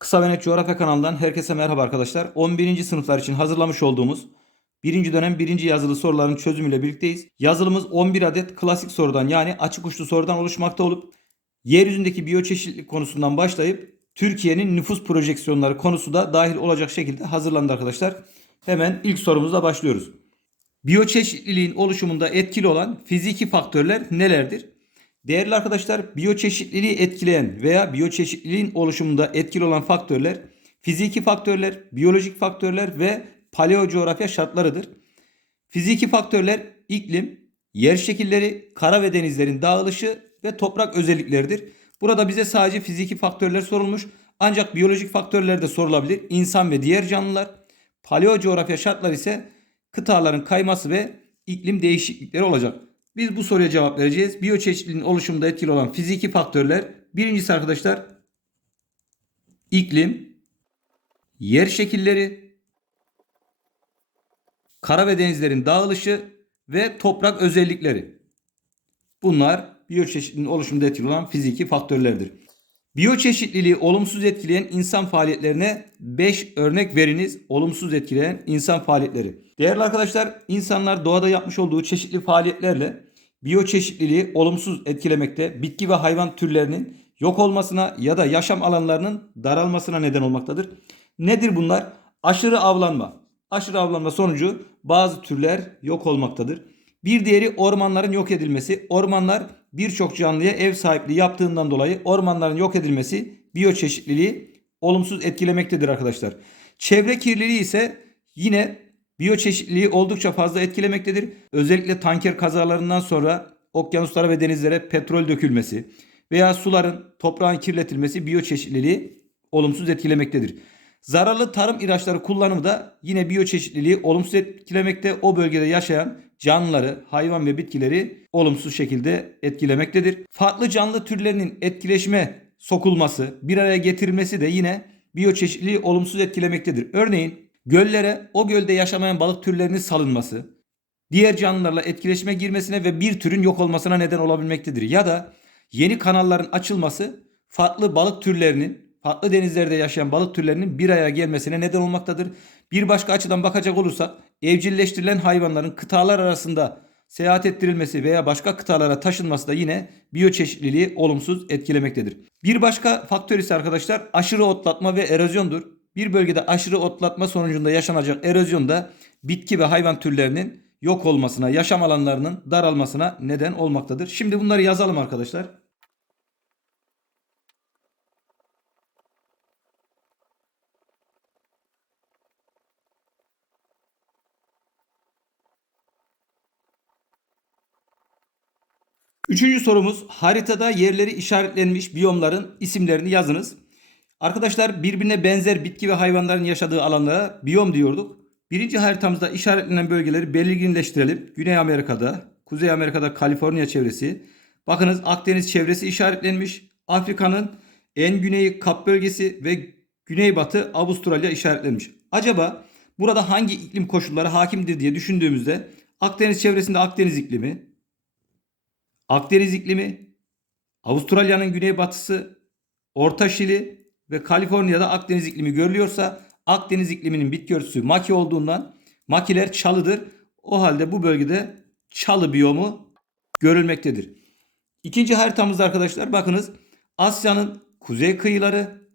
Kısa ve Net Coğrafya kanalından herkese merhaba arkadaşlar. 11. sınıflar için hazırlamış olduğumuz 1. dönem 1. yazılı soruların çözümüyle birlikteyiz. Yazılımız 11 adet klasik sorudan yani açık uçlu sorudan oluşmakta olup yeryüzündeki biyoçeşitlilik konusundan başlayıp Türkiye'nin nüfus projeksiyonları konusu da dahil olacak şekilde hazırlandı arkadaşlar. Hemen ilk sorumuzla başlıyoruz. Biyoçeşitliliğin oluşumunda etkili olan fiziki faktörler nelerdir? Değerli arkadaşlar, biyoçeşitliliği etkileyen veya biyoçeşitliliğin oluşumunda etkili olan faktörler fiziki faktörler, biyolojik faktörler ve paleocoğrafya şartlarıdır. Fiziki faktörler iklim, yer şekilleri, kara ve denizlerin dağılışı ve toprak özellikleridir. Burada bize sadece fiziki faktörler sorulmuş. Ancak biyolojik faktörler de sorulabilir. İnsan ve diğer canlılar. Paleocoğrafya şartları ise kıtaların kayması ve iklim değişiklikleri olacak. Biz bu soruya cevap vereceğiz. Biyoçeşitliliğin oluşumunda etkili olan fiziki faktörler. Birincisi arkadaşlar iklim, yer şekilleri, kara ve denizlerin dağılışı ve toprak özellikleri. Bunlar biyoçeşitliliğin oluşumunda etkili olan fiziki faktörlerdir. Biyoçeşitliliği olumsuz etkileyen insan faaliyetlerine 5 örnek veriniz. Olumsuz etkileyen insan faaliyetleri. Değerli arkadaşlar, insanlar doğada yapmış olduğu çeşitli faaliyetlerle biyoçeşitliliği olumsuz etkilemekte, bitki ve hayvan türlerinin yok olmasına ya da yaşam alanlarının daralmasına neden olmaktadır. Nedir bunlar? Aşırı avlanma. Aşırı avlanma sonucu bazı türler yok olmaktadır. Bir diğeri ormanların yok edilmesi. Ormanlar birçok canlıya ev sahipliği yaptığından dolayı ormanların yok edilmesi biyoçeşitliliği olumsuz etkilemektedir arkadaşlar. Çevre kirliliği ise yine biyoçeşitliliği oldukça fazla etkilemektedir. Özellikle tanker kazalarından sonra okyanuslara ve denizlere petrol dökülmesi veya suların toprağın kirletilmesi biyoçeşitliliği olumsuz etkilemektedir. Zararlı tarım ilaçları kullanımı da yine biyoçeşitliliği olumsuz etkilemekte. O bölgede yaşayan canlıları, hayvan ve bitkileri olumsuz şekilde etkilemektedir. Farklı canlı türlerinin etkileşime sokulması, bir araya getirilmesi de yine biyoçeşitliliği olumsuz etkilemektedir. Örneğin göllere o gölde yaşamayan balık türlerinin salınması, diğer canlılarla etkileşime girmesine ve bir türün yok olmasına neden olabilmektedir. Ya da yeni kanalların açılması farklı balık türlerinin farklı denizlerde yaşayan balık türlerinin bir araya gelmesine neden olmaktadır. Bir başka açıdan bakacak olursak evcilleştirilen hayvanların kıtalar arasında seyahat ettirilmesi veya başka kıtalara taşınması da yine biyoçeşitliliği olumsuz etkilemektedir. Bir başka faktör ise arkadaşlar aşırı otlatma ve erozyondur. Bir bölgede aşırı otlatma sonucunda yaşanacak erozyon da bitki ve hayvan türlerinin yok olmasına, yaşam alanlarının daralmasına neden olmaktadır. Şimdi bunları yazalım arkadaşlar. Üçüncü sorumuz haritada yerleri işaretlenmiş biyomların isimlerini yazınız. Arkadaşlar birbirine benzer bitki ve hayvanların yaşadığı alanlara biyom diyorduk. Birinci haritamızda işaretlenen bölgeleri belirginleştirelim. Güney Amerika'da, Kuzey Amerika'da Kaliforniya çevresi. Bakınız Akdeniz çevresi işaretlenmiş. Afrika'nın en güneyi Kap bölgesi ve güneybatı Avustralya işaretlenmiş. Acaba burada hangi iklim koşulları hakimdir diye düşündüğümüzde Akdeniz çevresinde Akdeniz iklimi, Akdeniz iklimi, Avustralya'nın güneybatısı, Orta Şili ve Kaliforniya'da Akdeniz iklimi görülüyorsa Akdeniz ikliminin bitki örtüsü maki olduğundan makiler çalıdır. O halde bu bölgede çalı biyomu görülmektedir. İkinci haritamızda arkadaşlar bakınız Asya'nın kuzey kıyıları,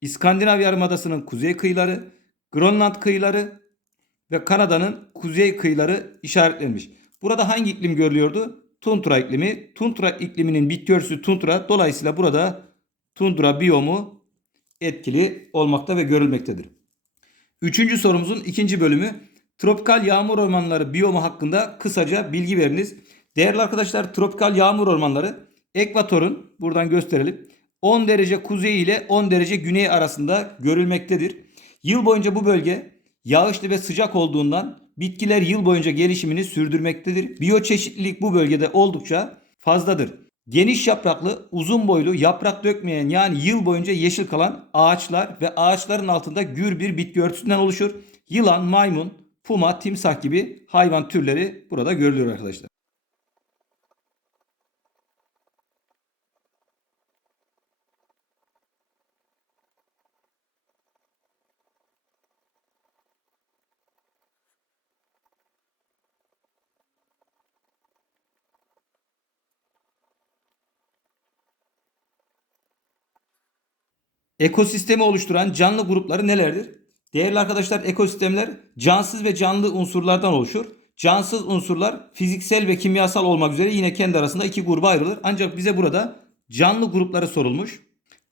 İskandinav Yarımadası'nın kuzey kıyıları, Grönland kıyıları ve Kanada'nın kuzey kıyıları işaretlenmiş. Burada hangi iklim görülüyordu? Tundra iklimi. Tundra ikliminin bitki tundra. Dolayısıyla burada tundra biyomu etkili olmakta ve görülmektedir. Üçüncü sorumuzun ikinci bölümü tropikal yağmur ormanları biyomu hakkında kısaca bilgi veriniz. Değerli arkadaşlar tropikal yağmur ormanları ekvatorun buradan gösterelim 10 derece kuzey ile 10 derece güney arasında görülmektedir. Yıl boyunca bu bölge yağışlı ve sıcak olduğundan bitkiler yıl boyunca gelişimini sürdürmektedir. Biyoçeşitlilik bu bölgede oldukça fazladır. Geniş yapraklı, uzun boylu, yaprak dökmeyen yani yıl boyunca yeşil kalan ağaçlar ve ağaçların altında gür bir bitki örtüsünden oluşur. Yılan, maymun, puma, timsah gibi hayvan türleri burada görülüyor arkadaşlar. Ekosistemi oluşturan canlı grupları nelerdir? Değerli arkadaşlar ekosistemler cansız ve canlı unsurlardan oluşur. Cansız unsurlar fiziksel ve kimyasal olmak üzere yine kendi arasında iki gruba ayrılır. Ancak bize burada canlı grupları sorulmuş.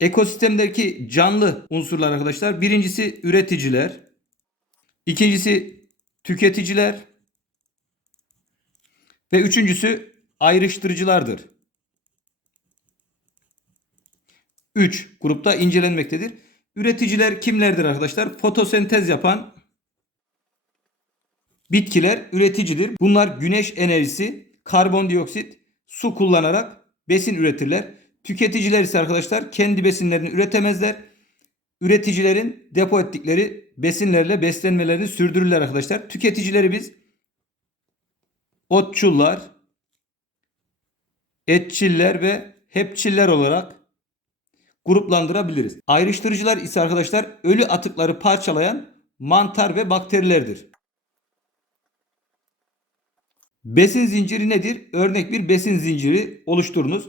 Ekosistemdeki canlı unsurlar arkadaşlar birincisi üreticiler, ikincisi tüketiciler ve üçüncüsü ayrıştırıcılardır. 3 grupta incelenmektedir. Üreticiler kimlerdir arkadaşlar? Fotosentez yapan bitkiler üreticidir. Bunlar güneş enerjisi, karbondioksit, su kullanarak besin üretirler. Tüketiciler ise arkadaşlar kendi besinlerini üretemezler. Üreticilerin depo ettikleri besinlerle beslenmelerini sürdürürler arkadaşlar. Tüketicileri biz otçullar, etçiller ve hepçiller olarak gruplandırabiliriz. Ayrıştırıcılar ise arkadaşlar ölü atıkları parçalayan mantar ve bakterilerdir. Besin zinciri nedir? Örnek bir besin zinciri oluşturunuz.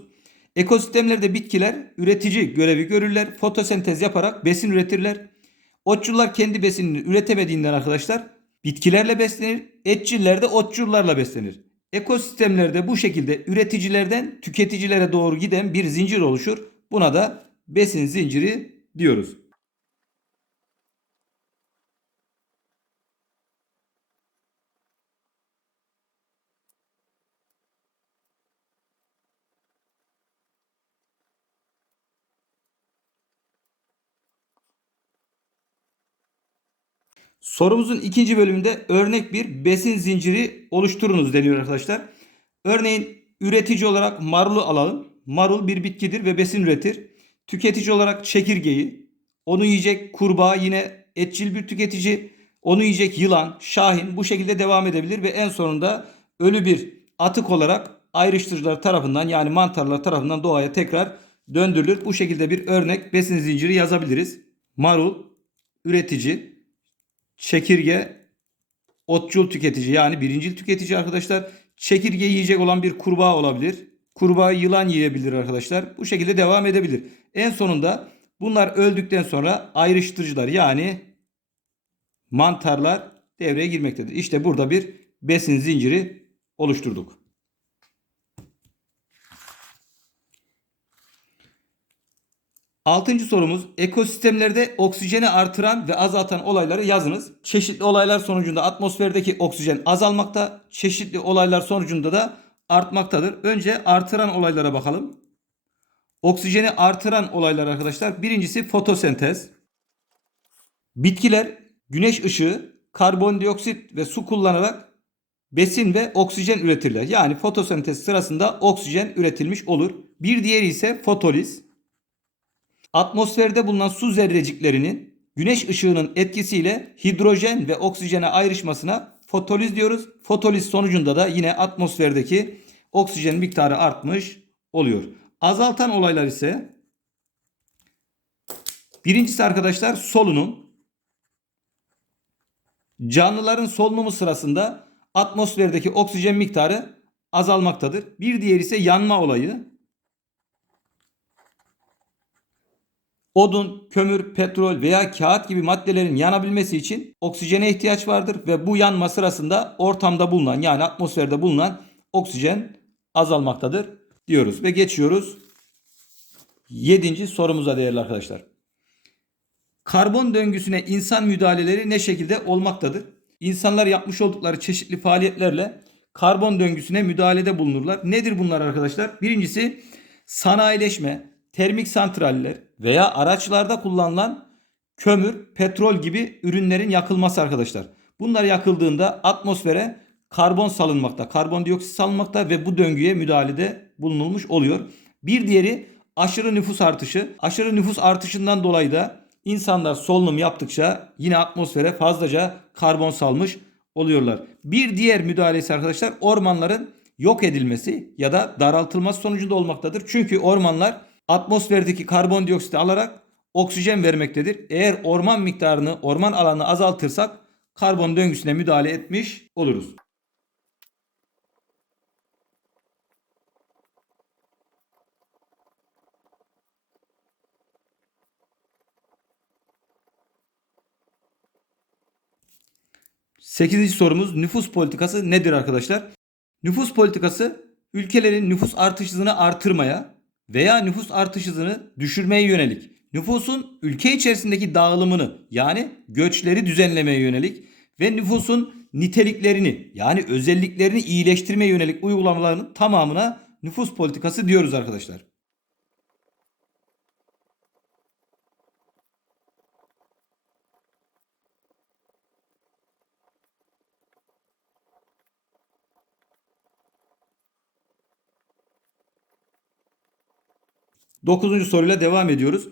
Ekosistemlerde bitkiler üretici görevi görürler. Fotosentez yaparak besin üretirler. Otçullar kendi besinini üretemediğinden arkadaşlar bitkilerle beslenir. Etçiller de otçullarla beslenir. Ekosistemlerde bu şekilde üreticilerden tüketicilere doğru giden bir zincir oluşur. Buna da besin zinciri diyoruz. Sorumuzun ikinci bölümünde örnek bir besin zinciri oluşturunuz deniyor arkadaşlar. Örneğin üretici olarak marulu alalım. Marul bir bitkidir ve besin üretir. Tüketici olarak çekirgeyi, onu yiyecek kurbağa yine etçil bir tüketici, onu yiyecek yılan, şahin bu şekilde devam edebilir ve en sonunda ölü bir atık olarak ayrıştırıcılar tarafından yani mantarlar tarafından doğaya tekrar döndürülür. Bu şekilde bir örnek besin zinciri yazabiliriz. Marul, üretici, çekirge, otçul tüketici yani birincil tüketici arkadaşlar. Çekirge yiyecek olan bir kurbağa olabilir. Kurbağa yılan yiyebilir arkadaşlar. Bu şekilde devam edebilir. En sonunda bunlar öldükten sonra ayrıştırıcılar yani mantarlar devreye girmektedir. İşte burada bir besin zinciri oluşturduk. Altıncı sorumuz ekosistemlerde oksijeni artıran ve azaltan olayları yazınız. Çeşitli olaylar sonucunda atmosferdeki oksijen azalmakta, çeşitli olaylar sonucunda da artmaktadır. Önce artıran olaylara bakalım. Oksijeni artıran olaylar arkadaşlar. Birincisi fotosentez. Bitkiler güneş ışığı, karbondioksit ve su kullanarak besin ve oksijen üretirler. Yani fotosentez sırasında oksijen üretilmiş olur. Bir diğeri ise fotoliz. Atmosferde bulunan su zerreciklerinin güneş ışığının etkisiyle hidrojen ve oksijene ayrışmasına fotoliz diyoruz. Fotoliz sonucunda da yine atmosferdeki oksijen miktarı artmış oluyor. Azaltan olaylar ise birincisi arkadaşlar solunum. Canlıların solunumu sırasında atmosferdeki oksijen miktarı azalmaktadır. Bir diğeri ise yanma olayı. Odun, kömür, petrol veya kağıt gibi maddelerin yanabilmesi için oksijene ihtiyaç vardır ve bu yanma sırasında ortamda bulunan yani atmosferde bulunan oksijen azalmaktadır diyoruz ve geçiyoruz 7. sorumuza değerli arkadaşlar. Karbon döngüsüne insan müdahaleleri ne şekilde olmaktadır? İnsanlar yapmış oldukları çeşitli faaliyetlerle karbon döngüsüne müdahalede bulunurlar. Nedir bunlar arkadaşlar? Birincisi sanayileşme, termik santraller veya araçlarda kullanılan kömür, petrol gibi ürünlerin yakılması arkadaşlar. Bunlar yakıldığında atmosfere karbon salınmakta, karbondioksit salınmakta ve bu döngüye müdahalede bulunulmuş oluyor. Bir diğeri aşırı nüfus artışı. Aşırı nüfus artışından dolayı da insanlar solunum yaptıkça yine atmosfere fazlaca karbon salmış oluyorlar. Bir diğer müdahalesi arkadaşlar ormanların yok edilmesi ya da daraltılması sonucunda olmaktadır. Çünkü ormanlar atmosferdeki karbondioksiti alarak oksijen vermektedir. Eğer orman miktarını, orman alanını azaltırsak karbon döngüsüne müdahale etmiş oluruz. 8. sorumuz nüfus politikası nedir arkadaşlar? Nüfus politikası ülkelerin nüfus artış hızını artırmaya veya nüfus artış hızını düşürmeye yönelik nüfusun ülke içerisindeki dağılımını yani göçleri düzenlemeye yönelik ve nüfusun niteliklerini yani özelliklerini iyileştirmeye yönelik uygulamaların tamamına nüfus politikası diyoruz arkadaşlar. Dokuzuncu soruyla devam ediyoruz.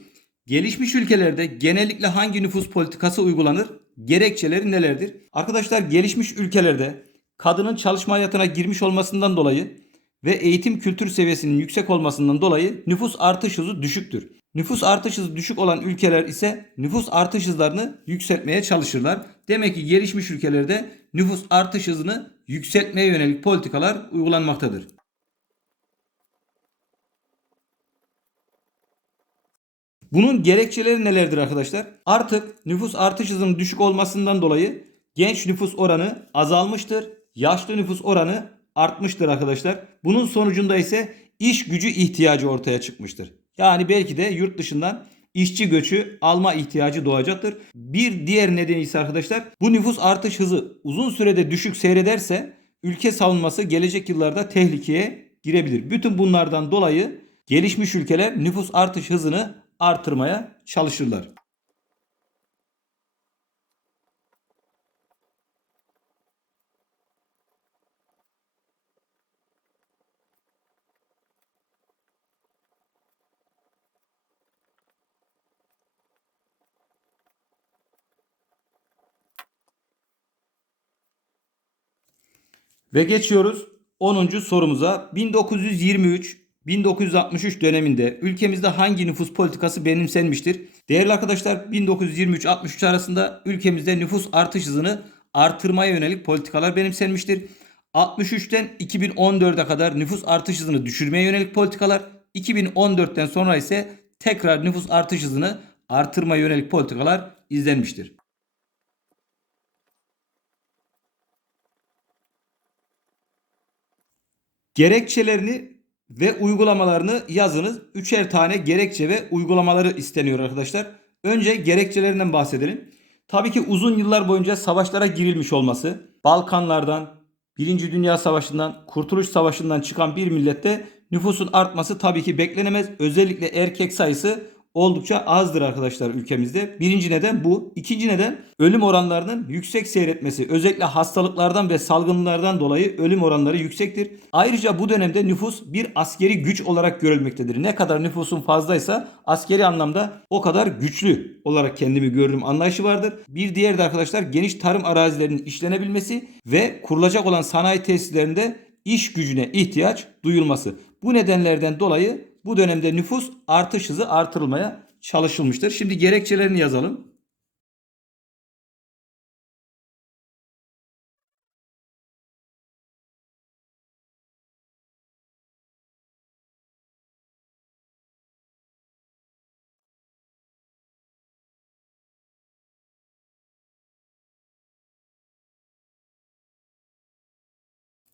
Gelişmiş ülkelerde genellikle hangi nüfus politikası uygulanır? Gerekçeleri nelerdir? Arkadaşlar gelişmiş ülkelerde kadının çalışma hayatına girmiş olmasından dolayı ve eğitim kültür seviyesinin yüksek olmasından dolayı nüfus artış hızı düşüktür. Nüfus artış hızı düşük olan ülkeler ise nüfus artış hızlarını yükseltmeye çalışırlar. Demek ki gelişmiş ülkelerde nüfus artış hızını yükseltmeye yönelik politikalar uygulanmaktadır. Bunun gerekçeleri nelerdir arkadaşlar? Artık nüfus artış hızının düşük olmasından dolayı genç nüfus oranı azalmıştır. Yaşlı nüfus oranı artmıştır arkadaşlar. Bunun sonucunda ise iş gücü ihtiyacı ortaya çıkmıştır. Yani belki de yurt dışından işçi göçü alma ihtiyacı doğacaktır. Bir diğer nedeni ise arkadaşlar bu nüfus artış hızı uzun sürede düşük seyrederse ülke savunması gelecek yıllarda tehlikeye girebilir. Bütün bunlardan dolayı gelişmiş ülkeler nüfus artış hızını artırmaya çalışırlar. Ve geçiyoruz 10. sorumuza. 1923 1963 döneminde ülkemizde hangi nüfus politikası benimsenmiştir? Değerli arkadaşlar 1923-63 arasında ülkemizde nüfus artış hızını artırmaya yönelik politikalar benimsenmiştir. 63'ten 2014'e kadar nüfus artış hızını düşürmeye yönelik politikalar, 2014'ten sonra ise tekrar nüfus artış hızını artırmaya yönelik politikalar izlenmiştir. Gerekçelerini ve uygulamalarını yazınız. Üçer tane gerekçe ve uygulamaları isteniyor arkadaşlar. Önce gerekçelerinden bahsedelim. Tabii ki uzun yıllar boyunca savaşlara girilmiş olması, Balkanlardan, Birinci Dünya Savaşı'ndan, Kurtuluş Savaşı'ndan çıkan bir millette nüfusun artması tabii ki beklenemez. Özellikle erkek sayısı oldukça azdır arkadaşlar ülkemizde. Birinci neden bu. İkinci neden ölüm oranlarının yüksek seyretmesi. Özellikle hastalıklardan ve salgınlardan dolayı ölüm oranları yüksektir. Ayrıca bu dönemde nüfus bir askeri güç olarak görülmektedir. Ne kadar nüfusun fazlaysa askeri anlamda o kadar güçlü olarak kendimi görürüm anlayışı vardır. Bir diğer de arkadaşlar geniş tarım arazilerinin işlenebilmesi ve kurulacak olan sanayi tesislerinde iş gücüne ihtiyaç duyulması. Bu nedenlerden dolayı bu dönemde nüfus artış hızı artırılmaya çalışılmıştır. Şimdi gerekçelerini yazalım.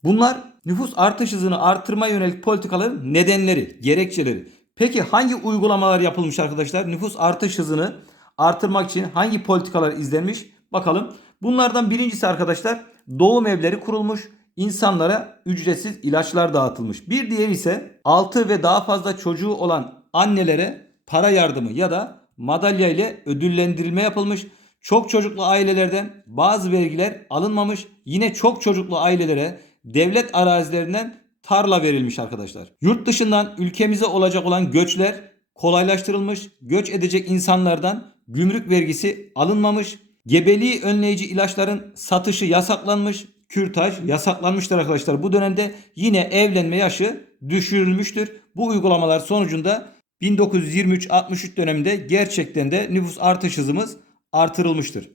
Bunlar nüfus artış hızını artırma yönelik politikaların nedenleri, gerekçeleri. Peki hangi uygulamalar yapılmış arkadaşlar? Nüfus artış hızını artırmak için hangi politikalar izlenmiş? Bakalım. Bunlardan birincisi arkadaşlar doğum evleri kurulmuş. insanlara ücretsiz ilaçlar dağıtılmış. Bir diğeri ise 6 ve daha fazla çocuğu olan annelere para yardımı ya da madalya ile ödüllendirilme yapılmış. Çok çocuklu ailelerden bazı vergiler alınmamış. Yine çok çocuklu ailelere devlet arazilerinden tarla verilmiş arkadaşlar. Yurt dışından ülkemize olacak olan göçler kolaylaştırılmış. Göç edecek insanlardan gümrük vergisi alınmamış. Gebeliği önleyici ilaçların satışı yasaklanmış. Kürtaj yasaklanmıştır arkadaşlar. Bu dönemde yine evlenme yaşı düşürülmüştür. Bu uygulamalar sonucunda 1923-63 döneminde gerçekten de nüfus artış hızımız artırılmıştır.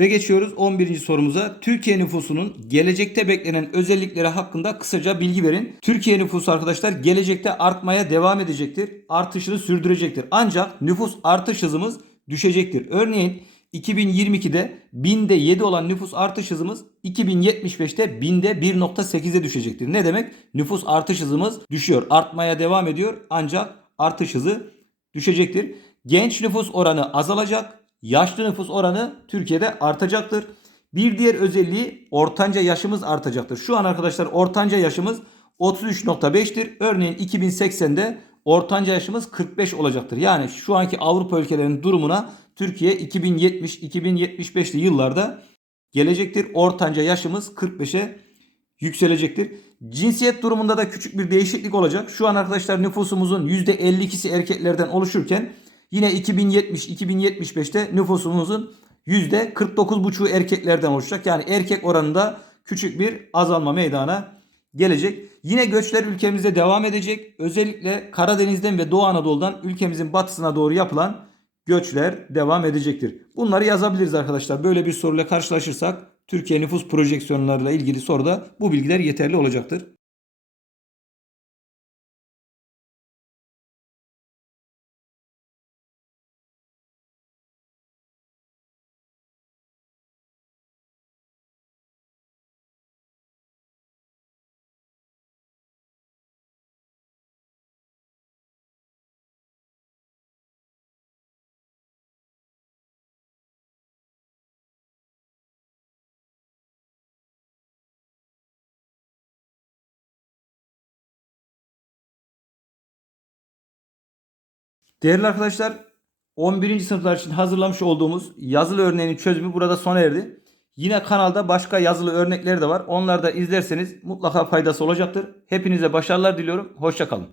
Ve geçiyoruz 11. sorumuza. Türkiye nüfusunun gelecekte beklenen özellikleri hakkında kısaca bilgi verin. Türkiye nüfusu arkadaşlar gelecekte artmaya devam edecektir. Artışını sürdürecektir. Ancak nüfus artış hızımız düşecektir. Örneğin 2022'de binde 7 olan nüfus artış hızımız 2075'te binde 1.8'e düşecektir. Ne demek? Nüfus artış hızımız düşüyor. Artmaya devam ediyor ancak artış hızı düşecektir. Genç nüfus oranı azalacak. Yaşlı nüfus oranı Türkiye'de artacaktır. Bir diğer özelliği ortanca yaşımız artacaktır. Şu an arkadaşlar ortanca yaşımız 33.5'tir. Örneğin 2080'de ortanca yaşımız 45 olacaktır. Yani şu anki Avrupa ülkelerinin durumuna Türkiye 2070-2075'li yıllarda gelecektir. Ortanca yaşımız 45'e yükselecektir. Cinsiyet durumunda da küçük bir değişiklik olacak. Şu an arkadaşlar nüfusumuzun %52'si erkeklerden oluşurken yine 2070-2075'te nüfusumuzun %49,5'u erkeklerden oluşacak. Yani erkek oranında küçük bir azalma meydana gelecek. Yine göçler ülkemizde devam edecek. Özellikle Karadeniz'den ve Doğu Anadolu'dan ülkemizin batısına doğru yapılan göçler devam edecektir. Bunları yazabiliriz arkadaşlar. Böyle bir soruyla karşılaşırsak Türkiye nüfus projeksiyonlarıyla ilgili soruda bu bilgiler yeterli olacaktır. Değerli arkadaşlar 11. sınıflar için hazırlamış olduğumuz yazılı örneğinin çözümü burada sona erdi. Yine kanalda başka yazılı örnekleri de var. Onları da izlerseniz mutlaka faydası olacaktır. Hepinize başarılar diliyorum. Hoşçakalın.